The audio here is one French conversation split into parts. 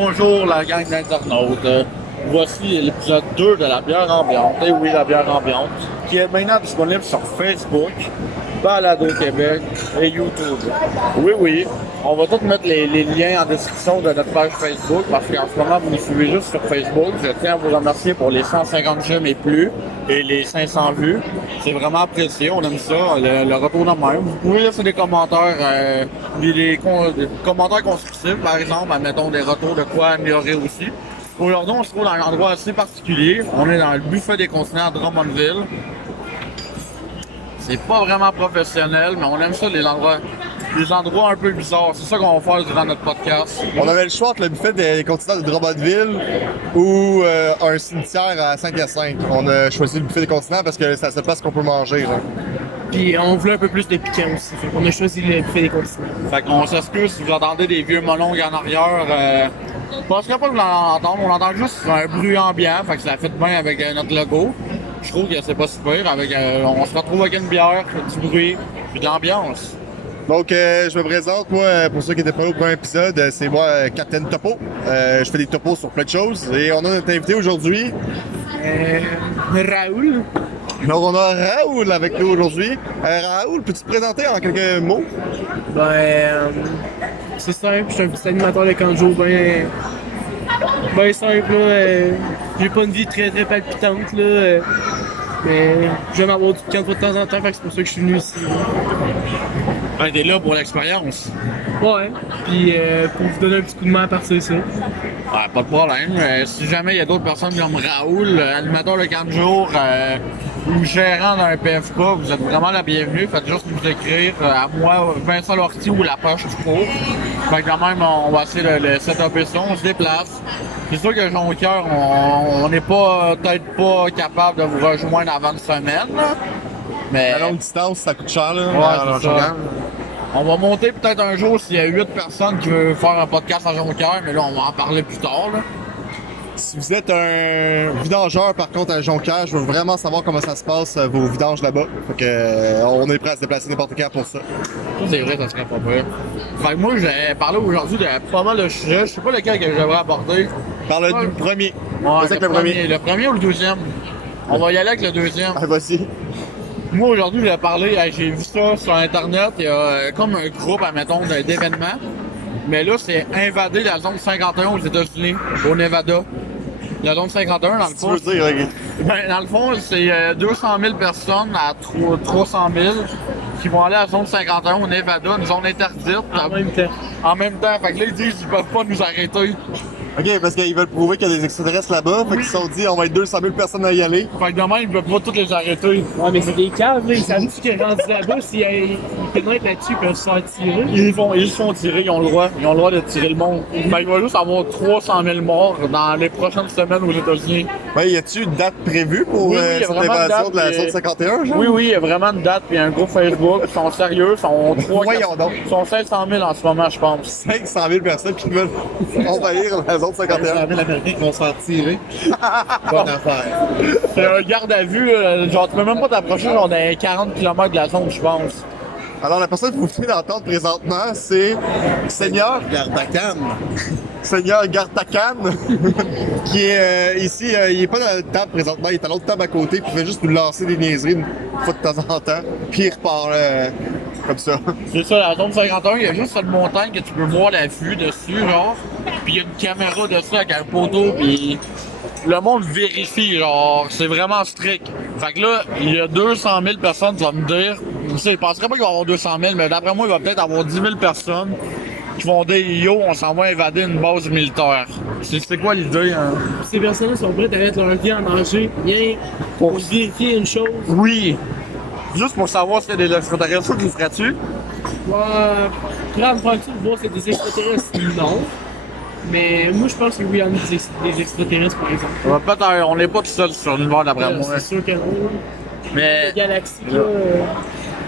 Bonjour la gang d'internautes. Voici l'épisode 2 de la bière ambiante. Et oui, la bière ambiante, qui est maintenant disponible sur Facebook, Balado Québec et YouTube. Oui, on va tous mettre les liens en description de notre page Facebook parce qu'en ce moment, vous nous suivez juste sur Facebook. Je tiens à vous remercier pour les 150 j'aime et plus et les 500 vues. C'est vraiment apprécié, on aime ça, le retour de même. Vous pouvez laisser des commentaires, des commentaires constructifs, par exemple, admettons des retours de quoi améliorer aussi. Aujourd'hui, on se trouve dans un endroit assez particulier. On est dans le buffet des continents à Drummondville. C'est pas vraiment professionnel, mais on aime ça, les endroits un peu bizarres. C'est ça qu'on va faire durant notre podcast. On avait le choix entre le buffet des continents de Drummondville ou un cimetière à Saint-Hyacinthe. On a choisi le buffet des continents parce que c'est la seule place qu'on peut manger. Là. Puis on voulait un peu plus de piquant aussi. Fait qu'on a choisi le buffet des continents. Fait qu'on s'excuse si vous entendez des vieux monologues en arrière. Je pense pas que vous l'entendez, on entend juste un bruit ambiant, fait que ça fait bien avec notre logo. Je trouve que c'est pas super. On se retrouve avec une bière, du bruit, puis de l'ambiance. Donc, je me présente, moi, pour ceux qui n'étaient pas là au premier épisode, c'est moi, Captain Topo. Je fais des topos sur plein de choses. Et on a notre invité aujourd'hui. Raoul. Donc, on a Raoul avec nous aujourd'hui. Raoul, peux-tu te présenter en quelques mots? C'est simple, je suis un petit animateur de camp de jour ben simple, là. J'ai pas une vie très palpitante, là. Mais j'aime avoir du camp de temps en temps, fait que c'est pour ça que je suis venu ici. Ben, t'es là pour l'expérience. Ouais, puis pour vous donner un petit coup de main à partir de ça. Ouais, pas de problème. Si jamais il y a d'autres personnes comme Raoul, animateur de camp de jour ou gérant d'un PFK, vous êtes vraiment la bienvenue. Faites juste nous écrire à moi, Vincent Lortie ou la page du cours. Fait que quand même, on va essayer de le setuper ça, on se déplace. C'est sûr que Jonquière, on n'est peut-être pas capable de vous rejoindre avant une semaine. Là. Mais À longue distance, ça coûte cher, là. ouais, c'est ça. On va monter peut-être un jour s'il y a 8 personnes qui veulent faire un podcast à Jonquière, mais là, on va en parler plus tard. Là. Si vous êtes un vidangeur, par contre, à Jonquière, je veux vraiment savoir comment ça se passe, vos vidanges là-bas. Fait que, on est prêt à se déplacer n'importe quand pour ça. Ça, c'est vrai, ça serait pas vrai. Fait que moi, j'ai parlé aujourd'hui de pas mal de sujets. Je sais pas lequel que j'aimerais aborder. Parle du premier. Ouais, Vas-y avec le premier. Le premier ou le deuxième? On va y aller avec le deuxième. Ah, vas-y. Moi, aujourd'hui, j'ai parlé, j'ai vu ça sur Internet, il y a comme un groupe, admettons, d'événements. Mais là, c'est invader la zone 51 aux États-Unis, au Nevada. La zone 51, dans le fond. Tu veux dire, ok. Ben, dans le fond, c'est 200 000 personnes à 300 000 qui vont aller à la zone 51 au Nevada, une zone interdite. En même temps. En même temps, fait que là, ils disent qu'ils peuvent pas nous arrêter. Ok, parce qu'ils veulent prouver qu'il y a des extraterrestres là-bas, fait qu'ils se sont dit, on va être 200 000 personnes à y aller. Fait que demain, ils peuvent pas tous les arrêter. Ouais, mais c'est des caves, là. Ils savent-tu qu'ils sont rendus là-bas? S'ils pénètrent là-dessus, ils peuvent se faire tirer. Ils se font tirer, ils ont le droit de tirer le monde. Fait qu'il va juste avoir 300 000 morts dans les prochaines semaines aux États-Unis. Ouais, y a-tu une date prévue pour Oui, il y a cette vraiment une invasion date, de la et- zone 51, genre? Oui, il y a vraiment une date, puis un groupe Facebook. Ils sont sérieux, ils sont 3 Voyons donc. Ils sont 500 000 en ce moment, je pense. 500 000 personnes qui veulent envahir la zone 51. Américains qui vont se faire tirer. Bonne affaire. C'est un garde à vue, genre tu peux même pas t'approcher genre dans 40 km de la zone, je pense. Alors, la personne que vous venez d'entendre présentement, c'est Seigneur Gartakan, qui est ici. Il est pas dans la table présentement, il est à l'autre table à côté, puis il fait juste nous lancer des niaiseries une fois de temps en temps, puis il repart comme ça. C'est ça, la zone 51, il y a juste cette montagne que tu peux voir la vue dessus, genre. Puis il y a une caméra dessus avec un poteau, puis le monde vérifie, genre, c'est vraiment strict. Fait que là, il y a 200 000 personnes, tu vas me dire, je penserais pas qu'il va y avoir 200 000, mais d'après moi, il va peut-être avoir 10 000 personnes qui vont dire, yo, on s'en va invader une base militaire. C'est quoi l'idée, hein? Ces personnes-là sont prêtes à mettre leur vie en danger, rien pour vérifier une chose. Oui! Juste pour savoir s'il y a des extraterrestres, tu le ferais-tu? Prêt à me faire de voir si c'est des extraterrestres? Non. Mais moi, je pense que oui, il y en a des extraterrestres, par exemple. Peut-être, on n'est pas tout seul sur l'univers d'après moi. C'est sûr que non. Mais, La galaxie, là.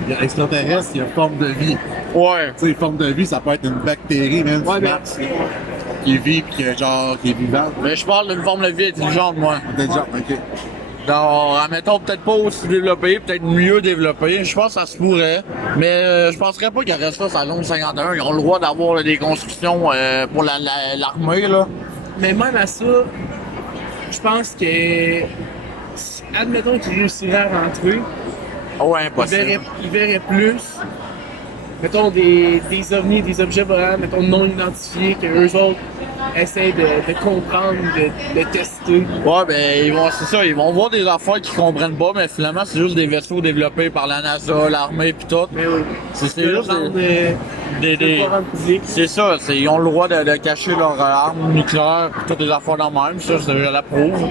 Il y a extraterrestre, il y a forme de vie. ouais. Tu sais, forme de vie, ça peut être une bactérie, même Ouais, si mais- Mars, qui vit pis qui est vivante. Mais je parle d'une forme de vie intelligente, moi. Intelligent, ok. Donc, admettons, peut-être pas aussi développé, peut-être mieux développé. Je pense que ça se pourrait. Mais je penserais pas qu'il y aurait ça sur la zone 51. Ils ont le droit d'avoir là, des constructions pour l'armée, là. Mais même à ça, je pense que, admettons qu'ils réussiraient à rentrer, Ouais, impossible. ils verraient plus, mettons, des ovnis, des objets volants, mettons, non identifiés, que eux autres essayent de comprendre, de tester. Ouais, ben, c'est ça, ils vont voir des affaires qu'ils comprennent pas, mais finalement, c'est juste des vaisseaux développés par la NASA, l'armée pis tout. Mais oui. C'est juste des public. c'est ça, ils ont le droit de cacher leurs armes nucléaires pis toutes les affaires dans le même, ça, je l'approuve.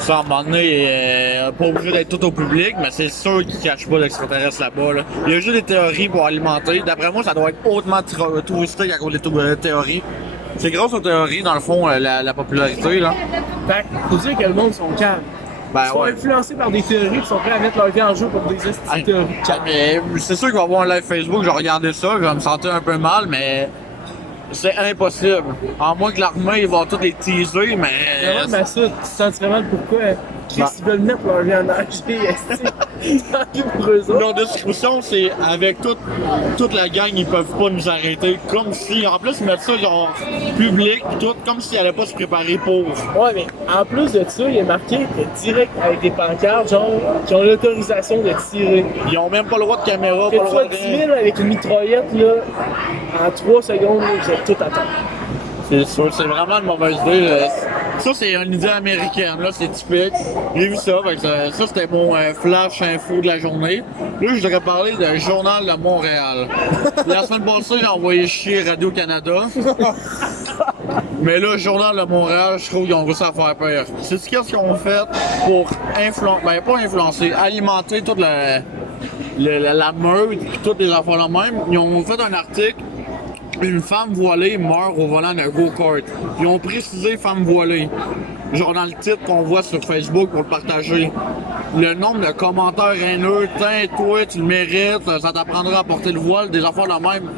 Ça, à un moment donné, pas obligé d'être tout au public, mais c'est sûr qu'ils cachent pas l'extraterrestre là-bas, là. Il y a juste des théories pour alimenter. D'après moi, ça doit être hautement touristique à cause des théories. C'est grâce aux théories, dans le fond, la popularité, là. Fait que faut dire que le monde sont calmes. Ben, Ils sont ouais. influencés par des théories qui sont prêts à mettre leur vie en jeu pour des Hey, théories. mais c'est sûr qu'il va y avoir un live Facebook, je vais regarder ça, je vais me sentir un peu mal, mais c'est impossible. En moins que l'armée va tous les teaser, mais. Mais ça, tu te sentirais mal pourquoi? Chris, ils veulent mettre leur vie en danger, tant pis pour eux autres. Leur description, c'est avec toute la gang, ils peuvent pas nous arrêter. Comme si, en plus, ils mettent ça genre public, pis tout, comme s'ils allaient pas se préparer pour. Ouais, mais en plus de ça, il est marqué que direct avec des pancartes, genre, qui ont l'autorisation de tirer. Ils ont même pas le droit de caméra, Que pas le tu droit sois de 10 rien. 000 avec une mitraillette, là, en 3 secondes, là, vous êtes tout à temps. C'est sûr, c'est vraiment une mauvaise idée. Là. Ça, c'est une idée américaine, là, c'est typique. J'ai vu ça, fait que ça c'était mon flash info de la journée. Là, je voudrais parler du Journal de Montréal. La semaine passée, j'ai envoyé chier Radio-Canada. Mais là, Journal de Montréal, je trouve qu'ils ont réussi à faire peur. C'est ce qu'ils ont fait pour pas influencer, alimenter toute la meute et toutes les affaires là même. Ils ont fait un article. Une femme voilée meurt au volant d'un go-kart. Ils ont précisé femme voilée. Genre dans le titre qu'on voit sur Facebook pour le partager. Le nombre de commentaires haineux, toi, tu le mérites, ça t'apprendra à porter le voile, des affaires de même.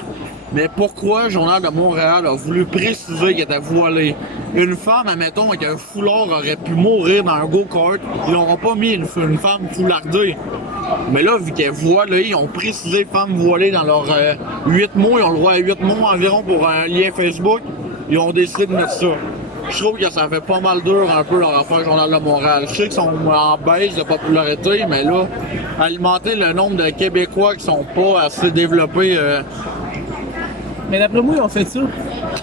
Mais pourquoi le Journal de Montréal a voulu préciser qu'elle était voilée? Une femme, admettons, avec un foulard aurait pu mourir dans un go-kart. Ils n'auront pas mis une femme foulardée. Mais là, vu qu'elle est voilée, ils ont précisé femme voilée dans leurs 8 mots. Ils ont le droit à 8 mots environ pour un lien Facebook. Ils ont décidé de mettre ça. Je trouve que ça fait pas mal dur un peu leur affaire Journal de Montréal. Je sais qu'ils sont en baisse de popularité, mais là, alimenter le nombre de Québécois qui sont pas assez développés... Mais d'après moi, ils ont fait ça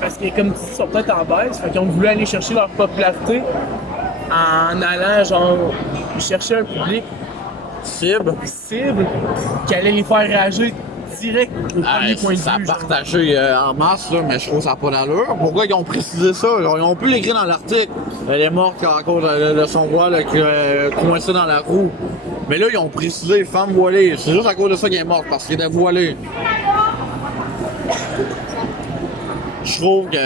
parce que, comme tu dis, ils sont peut-être en baisse. Fait qu'ils ont voulu aller chercher leur popularité en allant, genre, chercher un public cible qui allait les faire réagir direct au premier point de ça a vue. partagé en masse, là, mais je trouve que ça n'a pas d'allure. Pourquoi ils ont précisé ça? Genre, ils ont pu l'écrire dans l'article. Elle est morte à cause de son voile coincé dans la roue. Mais là, ils ont précisé femme voilée. C'est juste à cause de ça qu'elle est morte, parce qu'elle était voilée. Je trouve que,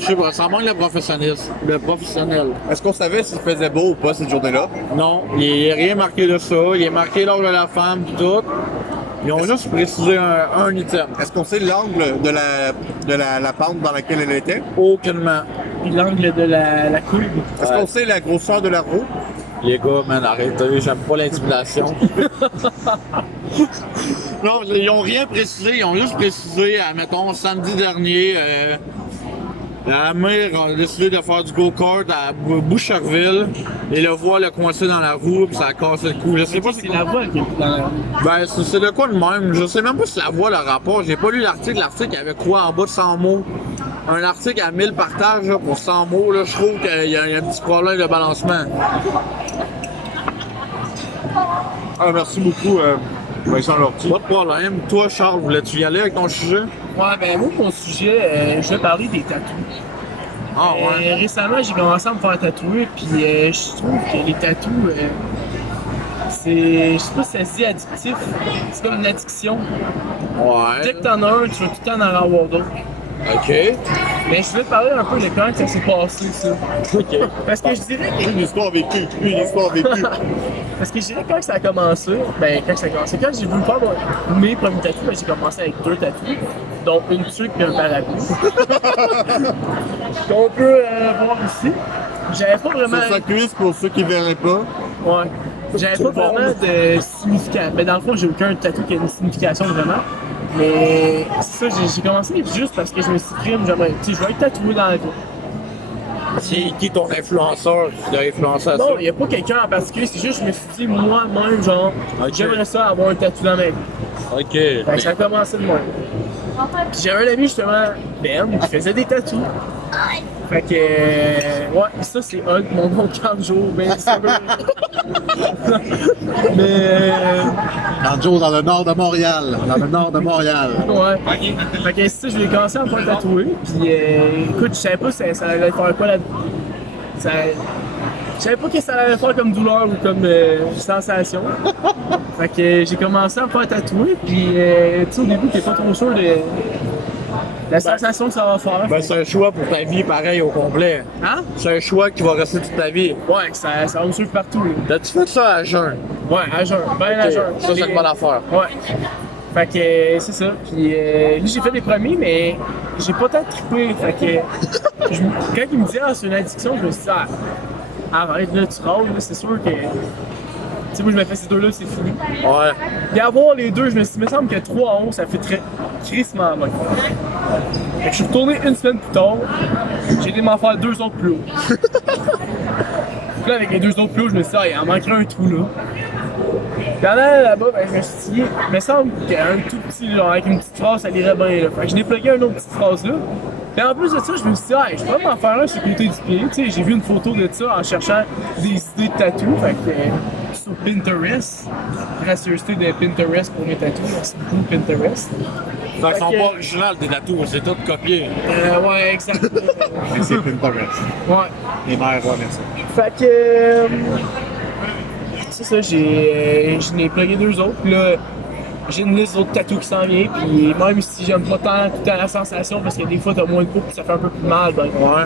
je sais pas, ça manque le professionnalisme, le professionnel. Est-ce qu'on savait s'il faisait beau ou pas cette journée-là? Non, il n'y a rien marqué de ça. Il est marqué l'âge de la femme pis tout. Ils ont juste précisé un item. Est-ce qu'on sait l'angle de la pente dans laquelle elle était? Aucunement. Puis l'angle de la couille. Est-ce qu'on sait la grosseur de la roue? Les gars, man, arrêtez, j'aime pas l'intimidation. Non, ils ont rien précisé, ils ont juste précisé, mettons, samedi dernier, la mère a décidé de faire du go-kart à Boucherville et le voile a coincé dans la roue puis ça a cassé le cou. Je sais pas C'est la voile qui est dans la... Ben, c'est de quoi de même? Je sais même pas si la voile a rapport. J'ai pas lu l'article. L'article avait quoi en bas de 100 mots? Un article à 1000 partages là, pour 100 mots, là, je trouve qu'il y a un petit problème de balancement. Ah, merci beaucoup, Vincent Lortie. Pas de problème. Toi, Charles, voulais-tu y aller avec ton sujet? Ouais, ben moi, mon sujet, je vais parler des tatous. Ah ouais. Récemment, j'ai commencé à me faire tatouer, puis je trouve que les tatous, c'est, je sais pas si ça se dit addictif, c'est comme une addiction. Dès Ouais. que t'en as un, tu vas tout le temps en avoir d'autres. OK. Mais je vais te parler un peu de quand ça s'est passé, ça. OK. Parce que je dirais que... Une histoire vécue, une histoire vécue. Parce que je dirais que quand ça a commencé, quand j'ai voulu faire mes premiers tatous, ben, j'ai commencé avec 2 tatous, dont une tuque et un parapluie. Qu'on peut voir ici. J'avais pas vraiment... Sur sa cuisse, pour ceux qui verraient pas. Ouais. J'avais pas vraiment de signification. Mais dans le fond, j'ai aucun tatou qui a une signification vraiment. Mais c'est ça, j'ai commencé juste parce que je me suis dit, j'aimerais, tu sais, je vais être tatoué dans la vie. C'est qui ton influenceur qui t'a influencé à ça? Non, il n'y a pas quelqu'un en particulier, c'est juste, je me suis dit, moi-même, genre, Ok. j'aimerais ça avoir un tatou dans ma vie. Ok. Fait que ça a commencé de moi. Puis j'avais un ami, justement, Ben, qui faisait des tatous. Fait que, ouais, ça c'est Hulk, mon nom de Kanjo, bien sûr. Mais, Kanjo dans le nord de Montréal. Dans le nord de Montréal. ouais. Fait que ça, je l'ai commencé à me faire tatouer. Puis, écoute, je savais pas si ça allait faire quoi là. Ça... Je savais pas que ça allait faire comme douleur ou comme sensation. Fait que j'ai commencé à me faire tatouer. Puis, tu sais, au début, t'es pas trop sûr de la sensation que ça va faire. Ben, c'est un choix pour ta vie pareil au complet. Hein? C'est un choix qui va rester toute ta vie. Ouais, que ça va me suivre partout. Là. T'as-tu fait ça à jeun? Ouais, à jeun, ben à jeun. Ça, c'est une bonne affaire. Ouais. Fait que c'est ça. Puis lui, j'ai fait des premiers, mais j'ai pas tant trippé. Fait que quand il me dit c'est une addiction, je me suis dit arrête là, tu râles, là, c'est sûr que. Tu sais, moi je me fais ces deux-là, c'est fini. Ouais. Puis avoir les deux, je me suis dit, il me semble que 3 à 11, ça fait très crissement bien. Fait que je suis retourné une semaine plus tard, j'ai été m'en faire 2 autres plus haut. Puis là, avec les 2 autres plus hauts, je me suis dit, il en manquerait un trou là. Puis en allant là-bas, ben, je me suis dit, il me semble qu'un tout petit, genre, avec une petite phrase, ça irait bien là. Fait que je n'ai plugué une autre petite phrase là. Puis en plus de ça, je me suis dit, je pourrais m'en faire un sur le côté du pied. Tu sais, j'ai vu une photo de ça en cherchant des idées de tatou. Fait que sur Pinterest, gracieuseté de Pinterest pour mes tatous, merci beaucoup Pinterest. Fait qu'ils sont pas originales des tatous, c'est tout copié. Ouais, exactement. Mais c'est Pinterest. Ouais. Les mères, ouais, merci. Fait que. C'est ça, je n'ai plugué 2 autres. Puis là, j'ai une liste d'autres tatous qui s'en vient. Puis même si j'aime pas tant tout le temps la sensation, parce que des fois t'as moins de peau et ça fait un peu plus mal, ben ouais.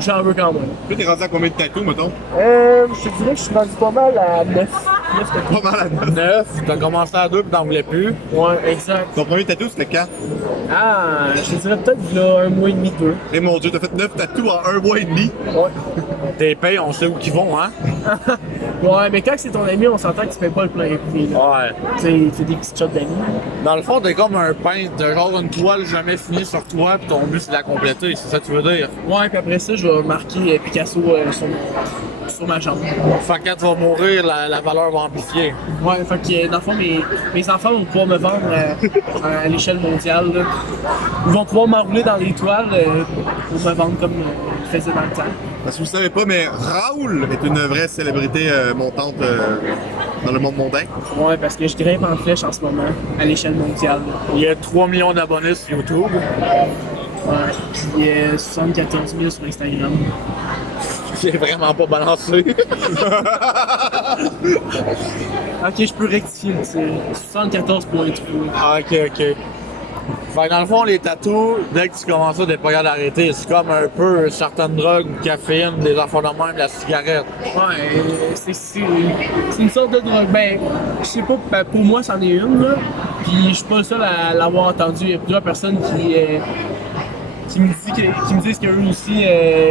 J'en veux quand même. Toi, t'es rendu à combien de tatous, mettons? Je te dirais que je suis rendu pas mal à 9. 9 tatous. Pas mal à 9. 9, t'as commencé à 2 puis t'en voulais plus. Ouais, exact. Ton premier tatou, c'était quand? Ah, je te dirais peut-être là 1 mois et demi, 2. Eh mon dieu, t'as fait 9 tatous en 1 mois et demi? Ouais. Tes payes, on sait où qu'ils vont, hein? Ouais, mais quand c'est ton ami, on s'entend que tu fais pas le plein prix. Là. Ouais. Tu sais, tu fais des petits shots d'amis. Dans le fond, t'es comme un peintre, genre une toile jamais finie sur toi, puis ton but c'est de la compléter, c'est ça que tu veux dire? Ouais, puis après ça, je vais marquer Picasso sur ma jambe. Fait que quand tu vas mourir, la valeur va amplifier. Ouais, fait que dans le fond, mes enfants vont pouvoir me vendre à l'échelle mondiale. Là. Ils vont pouvoir m'enrouler dans les toiles pour me vendre comme ils faisaient dans le temps. Parce que vous savez pas, mais Raoul est une vraie célébrité montante dans le monde mondain. Ouais, parce que je grimpe en flèche en ce moment à l'échelle mondiale. Là. Il y a 3 millions d'abonnés sur YouTube. Ouais, puis 74 000 sur Instagram. C'est vraiment pas balancé. Ok, je peux rectifier le tir. 74,3. Ah, ok. Fait que dans le fond, les tatous, dès que tu commences à des périodes d'arrêter, c'est comme un peu certaines drogues, caféine, des affaires de même, la cigarette. Ouais, c'est une sorte de drogue. Ben, je sais pas, ben, pour moi, c'en est une, là. Puis je suis pas le seul à l'avoir entendu. Il y a plusieurs personnes qui me disent qu'eux aussi,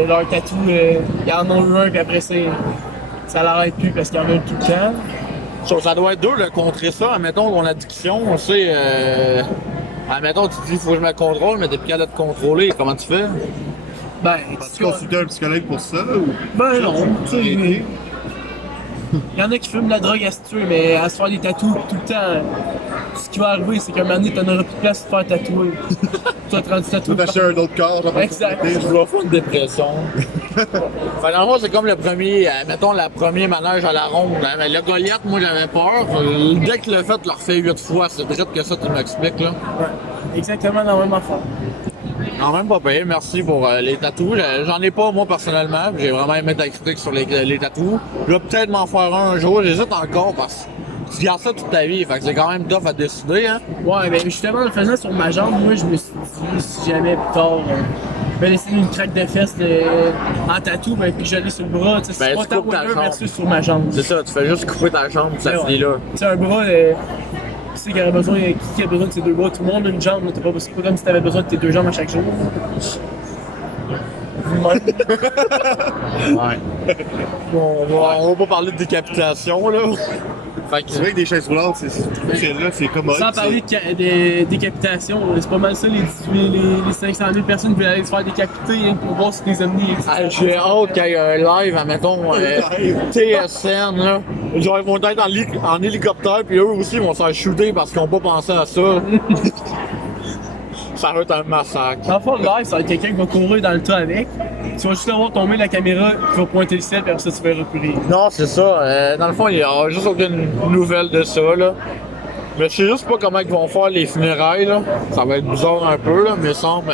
leur tatou, ils en ont eu un, puis après ça l'arrête plus parce qu'ils en ont tout le temps. Ça doit être dur de contrer ça. Admettons ton addiction, c'est. Admettons, tu te dis, faut que je me contrôle, mais t'es plus capable de te contrôler. Comment tu fais? Ben, Tu consultais un psychologue pour ça? Ou... Ben non, tu sais. Il y en a qui fument de la drogue à se tuer, mais à se faire des tatous tout le temps. Ce qui va arriver, c'est qu'à un moment donné, t'en auras plus de place pour te faire tatouer. Tu vas te rendre tatoué. Tu vas t'acheter un autre corps, genre. Exact. Je dois faire une dépression. Fait que dans le fond, c'est comme le premier, mettons, le premier manège à la ronde. Hein. Mais le Goliath, moi, j'avais peur. Dès que le fait, je le refais 8 fois. C'est direct que ça, tu m'expliques, là. Ouais, exactement la même affaire. Non, même pas payé. Merci pour les tatous. J'en ai pas, moi, personnellement. J'ai vraiment aimé ta critique sur les tatous. Je vais peut-être m'en faire un jour. J'hésite encore parce que tu gardes ça toute ta vie. Fait que c'est quand même tough à décider, hein. Ouais, ben justement, en le faisant sur ma jambe, moi, je me suis dit, si jamais plus tard, je vais laisser une craque de fesses en tatou, ben, puis je l'ai sur le bras. C'est Ben, pas tu tant coupes ta whatever jambe. versus sur ma jambe. C'est ça, tu fais juste couper ta jambe, ça Ouais. finit là. C'est un bras, qui sait qui aurait besoin, qui a besoin de ses 2 bras? Tout le monde a une jambe, là. C'est pas comme si t'avais besoin de tes 2 jambes à chaque jour. de même. Ouais. On va pas parler de décapitation, là. Fait que, C'est vrai que des chaises roulantes, c'est commode. Sans parler de décapitation, c'est pas mal ça, les 500 000 personnes qui veulent aller se faire décapiter hein, pour voir si les omnis existent. j'ai hâte qu'il y ait un live, admettons, TSN, là. Genre, ils vont être en hélicoptère, puis eux aussi vont se faire shooter parce qu'ils ont pas pensé à ça. Ça va être un massacre. Dans le fond, le live, ça va être quelqu'un qui va courir dans le tas avec. Tu vas juste avoir tomber la caméra, tu vas pointer le ciel, puis après ça, tu vas recourir. Non, c'est ça. Dans le fond, il y a juste aucune nouvelle de ça, là. Mais je sais juste pas comment ils vont faire les funérailles, là. Ça va être bizarre un peu, là, mais il semble...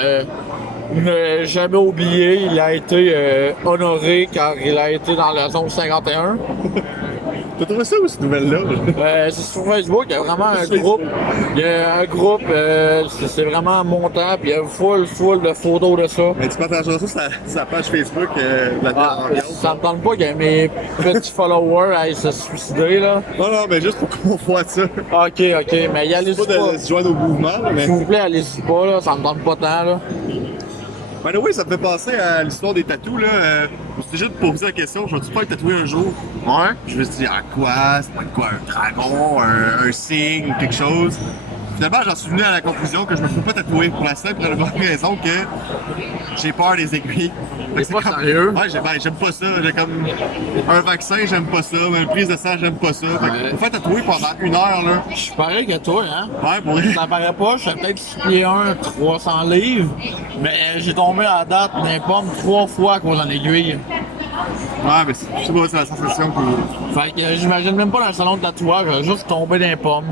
ne jamais oublié, il a été honoré car il a été dans la zone 51. T'as trouvé ça où, cette nouvelle-là? C'est sur Facebook, il y a vraiment un groupe. Il y a un groupe, c'est vraiment montant, puis il y a full de photos de ça. Mais tu partageras ça sur sa page Facebook de la bière ambiante. Ça me tente pas que mes petits followers aillent se suicider, là. Non, mais juste pour qu'on voit ça. Ok, mais y allez-y Pas pas. de se joindre au mouvement, là, mais... S'il vous plaît, allez-y pas, là, ça me tente pas tant, là. By the way, ça me fait penser à l'histoire des tatous, là. Je me suis déjà posé la question, je vais-tu pas être tatoué un jour? Ouais? Je me suis dit, ah quoi? Ça va être quoi? Un dragon, un signe, quelque chose? Finalement, j'en suis venu à la conclusion que je me fais pas tatouer pour la simple et bonne raison que j'ai peur des aiguilles. C'est pas sérieux? Ouais, j'aime pas ça. J'ai comme un vaccin, j'aime pas ça. Une prise de sang, j'aime pas ça. Fait que me faire tatouer pendant 1 heure, là. Je suis pareil que toi, hein? Ouais, pour vrai. Ça paraît pas, je suis peut-être 6 pieds 1, 300 livres, mais j'ai tombé à la date d'un pomme 3 fois à cause d'un aiguille. Ouais, mais je sais pas, c'est la sensation que... Fait que j'imagine même pas dans le salon de tatouage, j'ai juste tombé d'un pomme.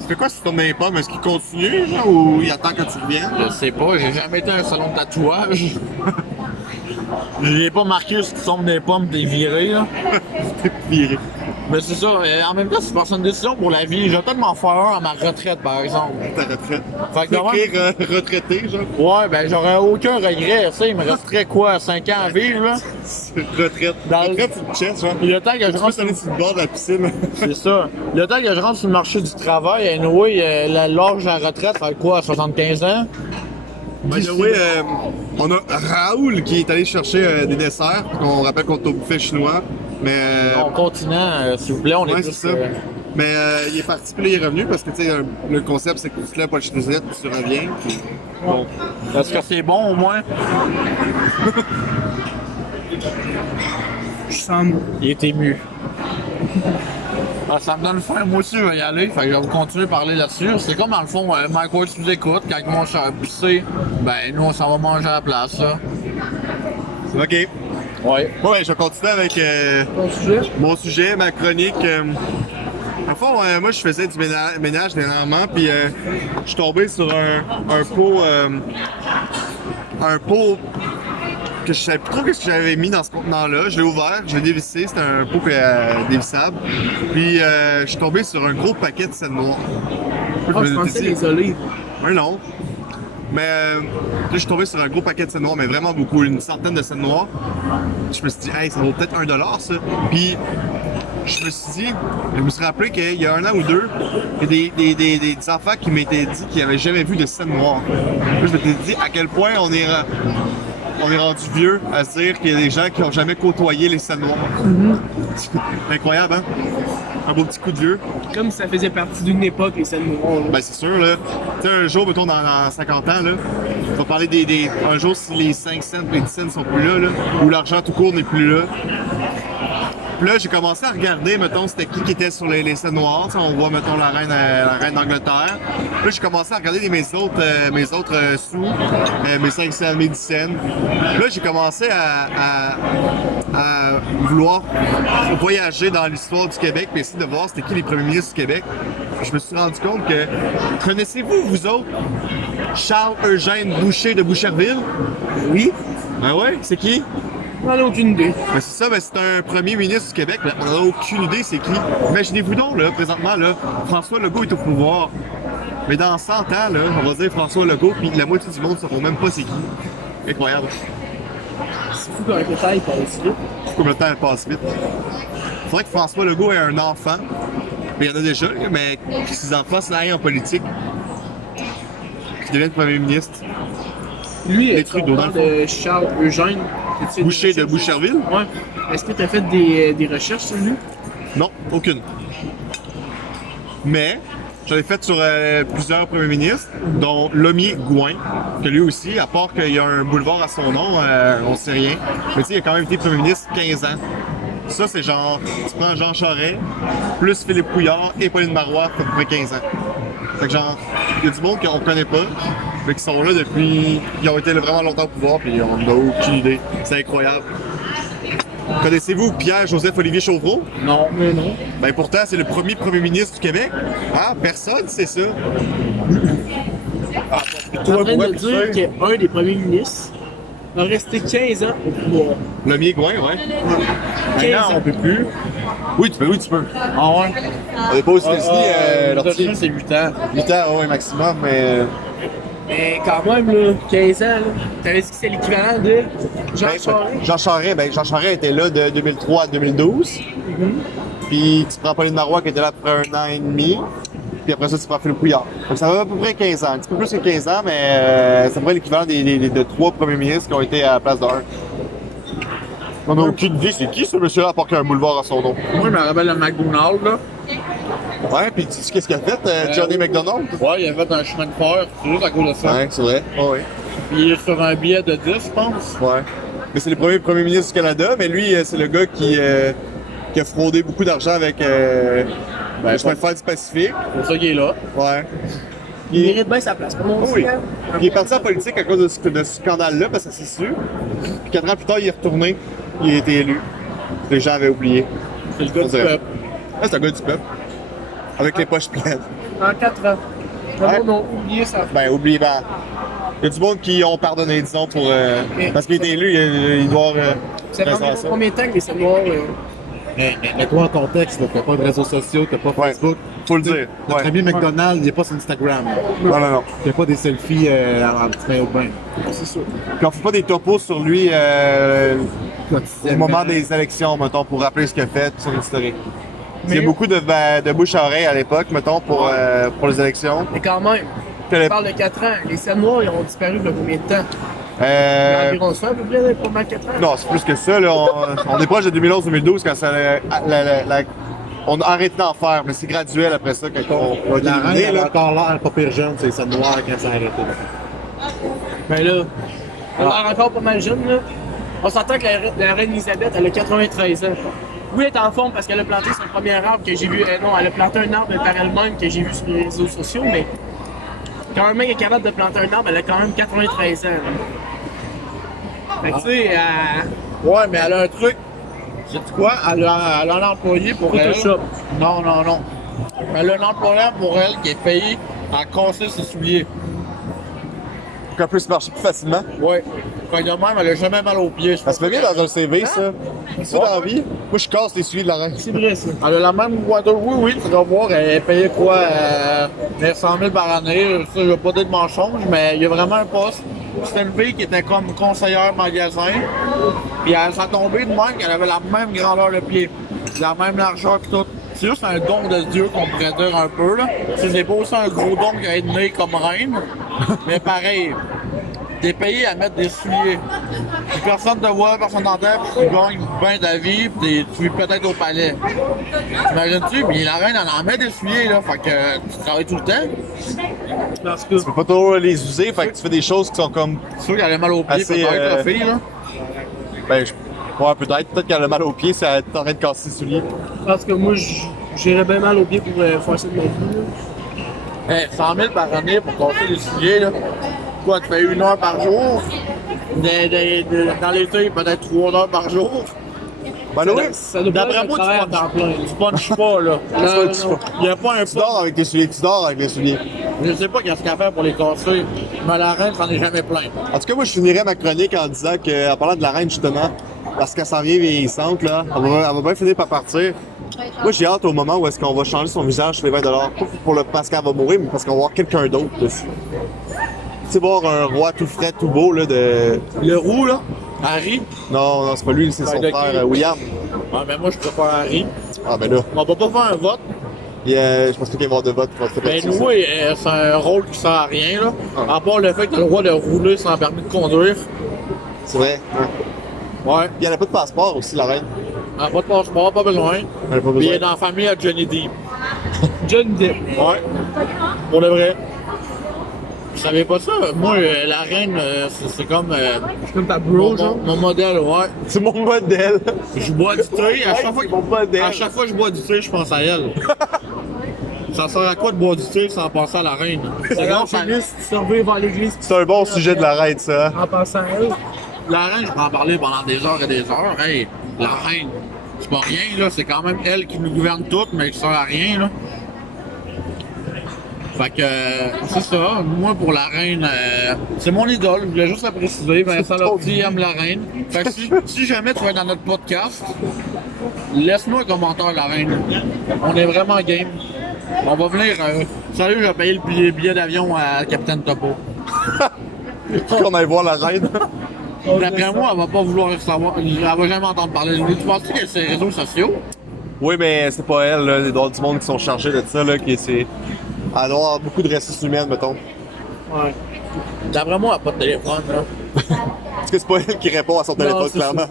Tu fais quoi si tu tombes dans les pommes? Est-ce qu'il continue, genre, ou il attend que tu reviennes? Je sais pas, j'ai jamais été à un salon de tatouage. J'ai pas marqué ce qui tombe des pommes des virés, là. T'es viré. Mais c'est ça, en même temps, c'est parce une décision pour la vie. Je vais peut-être m'en faire un à ma retraite, par exemple. Ta retraite. Fait que demain- Écrire retraité, genre. Ouais, ben j'aurais aucun regret, tu sais, il me resterait quoi, 5 ans à vivre, là? Retraite. Dans le- Retraite, tu te chesses, genre. Le temps que je Tu peux rentre sur aller sur le bord de la piscine. C'est ça. Le temps que je rentre sur le marché du travail, anyway, l'âge de la retraite, fait quoi, 75 ans? By the way, on a Raoul qui est allé chercher des desserts. On rappelle qu'on est au buffet chinois. Mais. Mon continent, s'il vous plaît, on est Ouais, tous... c'est ça. Mais il est parti, puis là, il est revenu parce que, tu sais, le concept, c'est que tu te lèves pas le chinésette, puis tu reviens. Puis, bon. Est-ce que c'est bon, au moins? Je sens mou. Il est ému. Ah, ça me donne faim, moi aussi, je vais y aller. Fait que je vais continuer à parler là-dessus. C'est comme, dans le fond, Mike Ward nous écoute. Quand ils vont se faire pisser, ben, nous, on s'en va manger à la place, là. OK. Ouais. Bon, ouais, je vais continuer avec Ton sujet? mon sujet, ma chronique. En fond, moi, je faisais du ménage dernièrement, puis je suis tombé sur un pot. Un pot que je savais plus trop ce que j'avais mis dans ce contenant-là. Je l'ai ouvert, je l'ai dévissé, c'était un pot dévissable. Puis je suis tombé sur un gros paquet de scènes noires. Je pensais les olives. Ouais, non. Mais là, je suis tombé sur un gros paquet de scènes noires, mais vraiment beaucoup, une centaine de scènes noires. Je me suis dit, hey, ça vaut peut-être $1 ça. Puis je me suis rappelé qu'il y a 1 an ou 2, il y a des enfants qui m'étaient dit qu'ils n'avaient jamais vu de scènes noires. Là, je m'étais dit à quel point on est rendu vieux à se dire qu'il y a des gens qui n'ont jamais côtoyé les scènes noires. C'est incroyable, hein? Un beau petit coup de vieux. Comme si ça faisait partie d'une époque, les scènes noires. Ben c'est sûr, là. Tu sais, un jour, mettons, dans 50 ans, là, on va parler un jour si les 5 cents et les 10 cents sont plus là, ou l'argent tout court n'est plus là. Puis là, j'ai commencé à regarder, mettons, c'était qui était sur les scènes noires. Tu sais, on voit, mettons, la reine d'Angleterre. Puis là, j'ai commencé à regarder mes autres sous, mes 5 cents, mes 10 cents. Puis là, j'ai commencé à vouloir voyager dans l'histoire du Québec et essayer de voir c'était qui les premiers ministres du Québec. Je me suis rendu compte que, connaissez-vous, vous autres, Charles-Eugène Boucher de Boucherville? Oui. Ben ouais, c'est qui? J'en ai aucune idée. Ben c'est ça, ben c'est un premier ministre du Québec, mais on n'a aucune idée c'est qui. Imaginez-vous donc, là, présentement, là, François Legault est au pouvoir. Mais dans 100 ans, là, on va dire François Legault, puis la moitié du monde ne sauront même pas c'est qui. Incroyable. C'est fou quand le détail passe vite. Comme le temps passe vite. Faudrait que François Legault ait un enfant. Mais il y en a déjà, là, mais que ses enfants s'en aillent en politique. Qui deviennent premier ministre. Lui, Les est-ce trucs qu'on d'eau parle dans le de Charles Eugène? As-tu Boucher des de recherches? Boucherville? Ouais. Est-ce que tu as fait des recherches sur lui? Non, aucune. Mais j'en ai fait sur plusieurs premiers ministres, dont Lomi Gouin, que lui aussi, à part qu'il y a un boulevard à son nom, on sait rien. Mais tu sais, il a quand même été premier ministre 15 ans. Ça, c'est genre, tu prends Jean Charest, plus Philippe Couillard et Pauline Marois, ça fait à peu près 15 ans. Fait que genre, il y a du monde qu'on connaît pas, mais qui sont là depuis. Ils ont été là vraiment longtemps au pouvoir, puis on n'a aucune idée. C'est incroyable. Connaissez-vous Pierre-Joseph Olivier Chauvreau? Non. Mais non. Ben pourtant, c'est le premier premier ministre du Québec. Ah, personne, c'est ça. Tu es en train de dire qu'un des premiers ministres a resté 15 ans au pouvoir. Lomi Gouin, ouais. 15 Maintenant, on ans. peut plus. Oui, tu peux. Ah ouais? On n'est pas aux États-Unis, L'ortie, l'ortie. c'est 8 ans. 8 ans, oui, maximum, mais. Mais quand même, là, 15 ans, là, t'avais dit que c'est l'équivalent de Jean Charest. Jean Charest était là de 2003 à 2012. Puis tu prends Pauline Marois qui était là après 1 an et demi. Puis après ça, tu prends Philippe Couillard. Donc ça va à peu près 15 ans. Un petit peu plus que 15 ans, mais c'est à peu près l'équivalent de 3 premiers ministres qui ont été à la place d'un. On n'a aucune idée, c'est qui ce monsieur-là, à part qu'il y a un boulevard à son nom. Moi, je me rappelle le McDonald's, là. Ouais, puis tu sais qu'est-ce qu'il a fait, Johnny McDonald? Ouais, il a fait un chemin de fer, c'est juste à cause de ça. Ouais, c'est vrai. Oh, oui. Puis il est sur un billet de 10, je pense. Ouais. Mais c'est le premier ministre du Canada, mais lui, c'est le gars qui a fraudé beaucoup d'argent avec le chemin de fer du Pacifique. C'est pour ça qu'il est là. Ouais. Il mérite bien sa place. Comment on Oui. dit, hein? Il est parti en politique à cause de ce scandale-là, parce que c'est sûr. Puis 4 ans plus tard, il est retourné. Il a été élu. Les gens avaient oublié. C'est le gars du peuple. Ah, c'est un gars du peuple. Avec les poches pleines. En 4 ans. Ouais. Le monde a oublié ça. Ben, oubliez pas. Il y a du monde qui ont pardonné, disons, pour. Parce qu'il a été élu, il doit. Ça fait penser à environ ça. combien de temps que les Seigneurs. Mais toi, en contexte, t'as pas de réseaux sociaux, t'as pas Ouais. Facebook. Faut le dire. Notre Ouais. ami McDonald's, il est pas sur Instagram. Non. Il n'y a pas des selfies en petit maillot de bain. C'est sûr. Puis on fait pas des topos sur lui au Quotidiennement. moment des élections, mettons, pour rappeler ce qu'il a fait, son historique. Il y a Mais- beaucoup de bouche à oreille à l'époque, mettons, pour les élections. Mais quand même, Que on parle de 4 ans. Les Seines Noirs, ils ont disparu il y a combien de temps? Environ ça, à peu près, pour mal 4 ans? Non, c'est plus que ça. Là. On est proche de 2011-2012 quand ça, on a arrêté d'en faire, mais c'est graduel après ça quand on va La reine éliminer, avait là. encore l'air pas pire jeune, c'est ça noir quand ça a arrêté. Ben là, on a l'air encore pas mal jeune, là. On s'entend que la reine Elisabeth, elle a 93 ans. Oui, elle est en forme parce qu'elle a planté son premier arbre que j'ai vu. Non, elle a planté un arbre par elle-même que j'ai vu sur les réseaux sociaux, mais quand un mec est capable de planter un arbre, elle a quand même 93 ans. Là. Fait que tu sais, Ouais, mais elle a un truc. Sais-tu quoi? Elle a un employé pour elle. Photoshop. Non. Elle a un employeur pour elle qui est payé à casser ses souliers. Pour qu'elle puisse marcher plus facilement. Ouais. Fait que de même, elle a jamais mal aux pieds. Ça se fait bien dans un CV, ça. C'est dans la vie. Moi, je casse les souliers de la reine. c'est vrai ça. Elle a la même voiture. Oui, tu vas voir, elle est payée quoi? 100 000 par année. Ça, je vais pas dire de mensonge, mais il y a vraiment un poste. C'était une fille qui était comme conseillère magasin. Puis elle s'est tombée de même qu'elle avait la même grandeur de pied. La même largeur pis tout. C'est juste un don de Dieu qu'on pourrait dire un peu, là. C'est pas aussi un gros don qui a été né comme reine. Mais pareil. T'es payé à mettre des souliers. Puis personne te voit, personne t'entend, puis tu gagnes bien ta vie, puis tu vis peut-être au palais. T'imagines-tu? Puis la reine, elle en met des souliers, là. Fait que tu travailles tout le temps. Parce que Tu peux pas trop les user, fait que tu fais des choses qui sont comme. C'est sûr qu'elle a mal aux pieds, Assez, peut-être, la fille, là. Ben, ouais, peut-être qu'elle a mal aux pieds si elle est en train de casser ses souliers. parce que moi, j'irais bien mal au pied pour faire ça de ma vie. Là. 100 000 par année pour casser les souliers, là. Quoi, tu fais 1 heure par jour? Dans l'été, peut-être 3 heures par jour. Ben oui, Ça doit D'après pas moi, être un tu temps plein. punches pas, là. Non. Il n'y a pas un tu pas. dors avec tes souliers, tu dors avec les souliers. Je sais pas qu'est-ce qu'elle fait pour les casser, mais la reine, j'en ai jamais plein. En tout cas, moi, je finirais ma chronique en disant qu'en parlant de la reine, justement, parce qu'elle s'en vient vieillissante, là, elle va bien finir par partir. Moi, j'ai hâte au moment où est-ce qu'on va changer son visage sur les 20 $. Pas parce qu'elle va mourir, mais parce qu'on va voir quelqu'un d'autre dessus. Tu sais, voir un roi tout frais, tout beau, là, de... Le roux, là, Harry. Non, c'est pas lui, c'est son de qui? frère, William. Ouais, mais moi, je préfère Harry. Ah, ben là. On va pas faire un vote. Et je pense que les morts de vote vont être Ben, nous, c'est un rôle qui sert à rien, là. Ah. À part le fait que tu as le droit de rouler sans permis de conduire. C'est vrai. Ouais. Ouais. Il y en a pas de passeport aussi, la reine. Ah, pas de passeport, pas besoin. Elle a pas Puis il besoin. est dans la famille à Johnny Depp. John Depp. Ouais. Pour le vrai. Je savais pas ça. Moi, la reine, c'est comme C'est comme ta bro, genre. mon modèle, ouais. C'est mon modèle. Je bois du thé. À chaque fois c'est mon modèle. à chaque fois que je bois du thé, je pense à elle. Ça sert à quoi de boire du thé sans penser à la reine? C'est Regarde, comme ça. c'est liste, survivre à l'église. C'est un bon sujet de la reine, ça. En passant à elle. La reine, je peux en parler pendant des heures et des heures. Hey, la reine, c'est pas rien, là. C'est quand même elle qui nous gouverne toutes, mais qui sert à rien, là. Fait que, c'est ça. Moi, pour la reine, c'est mon idole. Je voulais juste la préciser. Vincent Lortie aime la reine. Fait que si jamais tu vas être dans notre podcast, laisse-nous un commentaire, la reine. On est vraiment game. On va venir. Salut, je vais payer le billet d'avion à Capitaine Topo. Qu'on aille voir la reine. D'après moi, elle va pas vouloir savoir. Elle va jamais entendre parler de lui. Tu penses-tu qu'elle a ses réseaux sociaux? Oui, mais c'est pas elle, là. Il doit y avoir du monde qui sont chargés de ça, là. Elle doit avoir beaucoup de ressources humaines, mettons. Ouais. D'après moi, elle n'a pas de téléphone, là. Parce que c'est pas elle qui répond à son téléphone, c'est clairement.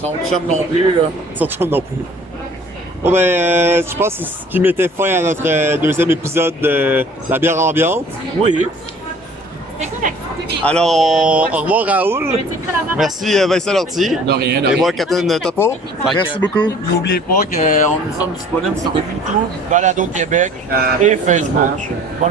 Son chum non plus, là. Son chum non plus. Bon, ben, je pense que c'est ce qui mettait fin à notre deuxième épisode de La bière ambiante. Oui. Alors, au revoir, Raoul. Merci, Vincent Lortie. De rien, de Et rien. moi, Captain Topo. Fait Merci que, beaucoup. N'oubliez pas que nous sommes disponibles sur YouTube, Balado Québec et Facebook. Bonne